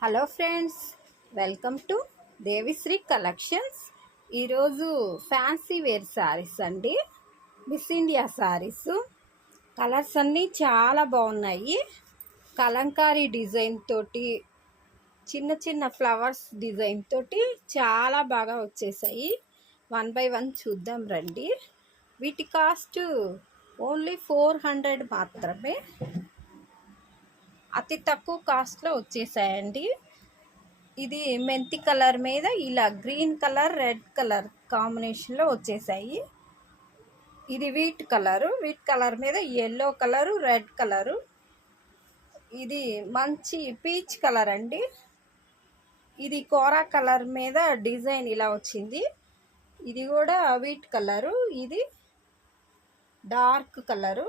Hello friends, welcome to Devishri collections. ఈరోజు fancy wear sarees అండి, miss India saris. Colours అన్నీ చాలా బాగున్నాయి. కలంకారీ డిజైన్ తోటి, చిన్న చిన్న ఫ్లవర్స్ డిజైన్ తోటి చాలా బాగా వచ్చేసాయి. 1 by 1 చూద్దాం రండి. వీటి కాస్ట్ ఓన్లీ 400 మాత్రమే. అతి తక్కువ కాస్ట్లో వచ్చేసాయండి. ఇది మెంతి కలర్ మీద ఇలా గ్రీన్ కలర్, రెడ్ కలర్ కాంబినేషన్లో వచ్చేసాయి. ఇది వీట్ కలర్ మీద ఎల్లో కలరు, రెడ్ కలరు. ఇది మంచి పీచ్ కలర్ అండి. ఇది కోరా కలర్ మీద డిజైన్ ఇలా వచ్చింది. ఇది కూడా వీట్ కలరు. ఇది డార్క్ కలరు.